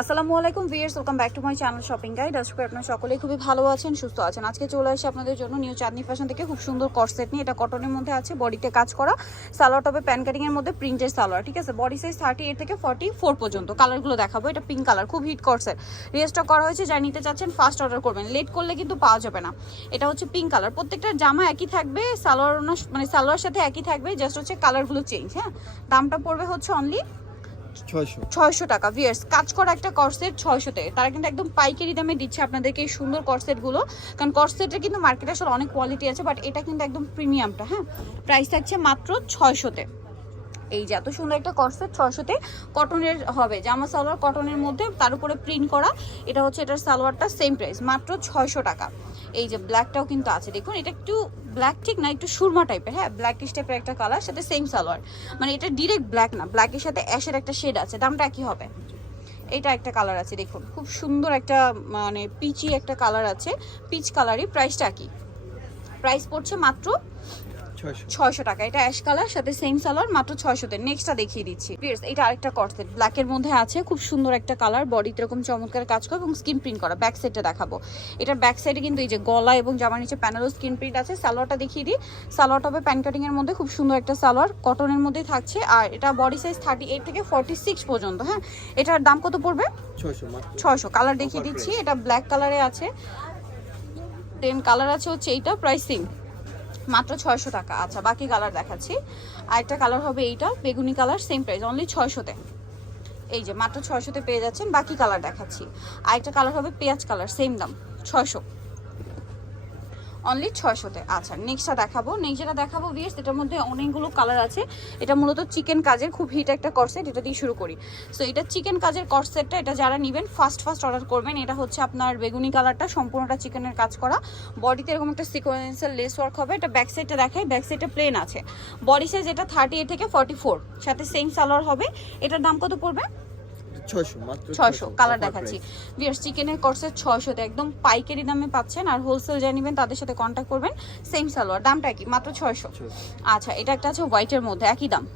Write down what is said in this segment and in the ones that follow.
আসসালামু আলাইকুম viewers welcome back to my channel shopping guide. আজকে আপনারা সকলেই খুবই ভালো আছেন, সুস্থ আছেন। আজকে চলে আসে আপনাদের জন্য নিউ চাঁদনি ফ্যাশন থেকে খুব সুন্দর কর্সেট নিয়ে। এটা কটনের মধ্যে আছে বডিতে কাজ করা। সালোয়ার টপে প্যান কাটিং এর মধ্যে প্রিন্টের সালোয়ার, ঠিক আছে? বডি সাইজ থার্টি এইট থেকে ফর্টি ফোর পর্যন্ত। কালারগুলো দেখাবো, এটা পিঙ্ক কালার খুব হিট কর্সেট রিস্টক করা হয়েছে যা নিতে চাচ্ছেন ফার্স্ট অর্ডার করবেন। লেট করলে কিন্তু পাওয়া যাবে না। এটা হচ্ছে পিঙ্ক কালার প্রত্যেকটা জামা একই থাকবে, সালোয়ার মানে সালোয়ার সাথে একই থাকবে জাস্ট হচ্ছে কালারগুলো চেঞ্জ হ্যাঁ? দামটা পড়বে হচ্ছে অনলি ছয়শো। টাকা ভিয়ার্স কাজ করা একটা কর্সেট ছয়শোতে। তারা কিন্তু একদম পাইকারি দামে দিচ্ছে আপনাদেরকে এই সুন্দর কর্সেটগুলো কারণ কর্সেটের কিন্তু মার্কেটে আসলে অনেক কোয়ালিটি আছে বাট এটা কিন্তু একদম প্রিমিয়ামটা হ্যাঁ? প্রাইস থাকছে মাত্র ছয়শোতে। এই যে এত সুন্দর একটা কর্সেট ছয়শোতে কটনের হবে। জামা, সালোয়ার কটনের মধ্যে তার উপরে প্রিন্ট করা, এটা হচ্ছে এটার সালোয়ারটা সেম প্রাইস মাত্র ছয়শো টাকা। এই যে ব্ল্যাকটাও কিন্তু আছে। দেখুন, এটা একটু ব্ল্যাক ঠিক না, একটু সুরমা টাইপের হ্যাঁ? ব্ল্যাকিশ টাইপের একটা কালার সাথে সেম সালোয়ার। মানে এটা ডিরেক্ট ব্ল্যাক না ব্ল্যাকের সাথে অ্যাশের একটা শেড আছে। দামটা কি হবে। এটা একটা কালার আছে, দেখুন। খুব সুন্দর একটা মানে পিচি একটা কালার আছে। পিচ কালারই প্রাইসটা কি প্রাইস পড়ছে মাত্র ছয়শো। টাকা। এটা অ্যাশ কালার সাথে সেম সালোয়ার মাত্র ছয়শোতে নেক্সটটা দেখিয়ে দিচ্ছি। Pierce, এটা আরেকটা কর্সেট ব্ল্যাকের মধ্যে আছে খুব সুন্দর একটা কালার বডিতে এরকম চমৎকার কাজ করে এবং স্কিন প্রিন্ট করা। ব্যাক সাইডটা দেখাবো। এটার ব্যাক সাইডে কিন্তু এই যে গলা এবং জামার নিচে প্যানেলও স্কিন প্রিন্ট আছে। সালোয়ারটা দেখিয়ে দিই। সালোয়ারটা হবে প্যান কাটিং এর মধ্যে খুব সুন্দর একটা সালোয়ার। কটনের মধ্যে থাকছে। আর এটা বডি সাইজ থার্টি এইট থেকে ফর্টি সিক্স পর্যন্ত হ্যাঁ? এটার দাম কত পড়বে? ছয়শো কালার দেখিয়ে দিচ্ছি। এটা ব্ল্যাক কালারে আছে। দেন কালার আছে হচ্ছে এইটা প্রাইসিং মাত্র ছয়শো টাকা। আচ্ছা বাকি কালার দেখাচ্ছি। আরেকটা কালার হবে এইটা, বেগুনি কালার সেম প্রাইস অনলি ছয়শোতে। এই যে, মাত্র ছয়শোতে পেয়ে যাচ্ছেন, বাকি কালার দেখাচ্ছি। আরেকটা কালার হবে পেঁয়াজ কালার সেম দাম, ছয়শো। অনলি ছয়শোতে। আচ্ছা নেক্সটটা দেখাবো। নেক্সট যেটা দেখাবো ভিএস এটার মধ্যে অনেকগুলো কালার আছে। এটা মূলত চিকেন কাজের খুব হিট একটা করসেট এটা দিয়ে শুরু করি। সো এটা চিকেন কাজের করসেটটা এটা যারা নেবেন ফার্স্ট ফার্স্ট অর্ডার করবেন, এটা হচ্ছে আপনার বেগুনি কালারটা সম্পূর্ণটা চিকেনের কাজ করা। বডিতে এরকম একটা সিকোয়েন্সের লেস ওয়ার্ক হবে, এটা ব্যাক সাইডটা দেখাই ব্যাক সাইডটা প্লেন আছে। বডি সাইজ এটা থার্টি থেকে ফর্টি ফোর সাথে সেম সালোয়ার হবে। এটার দাম কত পড়বে? ছয়শো মাত্র ছয়শো কালার দেখাচ্ছি। চিকেনের একদম পাইকারি দামে পাচ্ছেন আর হোলসেল যা নেবেন তাদের সাথে করবেন। সেম সালোয়ার দামটা কি? মাত্র ছয়শো। 600 আচ্ছা এটা একটা আছে হোয়াইটের মধ্যে একই দাম।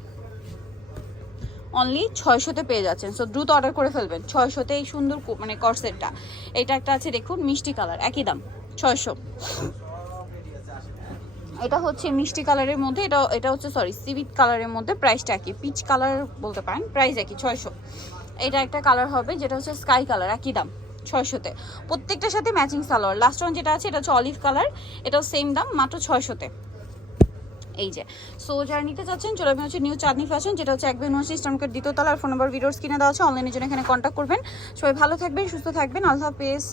অনলি ছয়শোতে পেয়ে যাচ্ছেন। সো দ্রুত অর্ডার করে ফেলবেন। ছয়শোতে এই সুন্দর কো- মানে কর্সেটটা এটা একটা আছে দেখুন মিষ্টি কালার একই দাম। ছয়শো। এটা হচ্ছে মিষ্টি কালারের মধ্যে এটা এটা হচ্ছে সরি সিভিট কালারের মধ্যে প্রাইসটা একই। পিচ কালার বলতে পারেন প্রাইস একই ছয়শো। এটা একটা কালার হবে, যেটা হচ্ছে স্কাই কালার একই দাম ছয়শোতে প্রত্যেকটার সাথে ম্যাচিং সালোয়ার। লাস্ট ওয়ান যেটা আছে, এটা হচ্ছে অলিভ কালার এটাও সেম দাম, মাত্র ছয়শোতে এই যে সো যারা নিতে চাচ্ছেন, চলে আসবেন হচ্ছে নিউ চাঁদনি ফ্যাশন যেটা হচ্ছে একবার হচ্ছে স্টামকের দ্বিতীয় তলার ফোন নাম্বার ভিডিওস কিনে দেওয়া আছে অনলাইনের জন্য এখানে কন্ট্যাক্ট করবেন। সবাই ভালো থাকবেন, সুস্থ থাকবেন, আল্লাহ হাফেজ।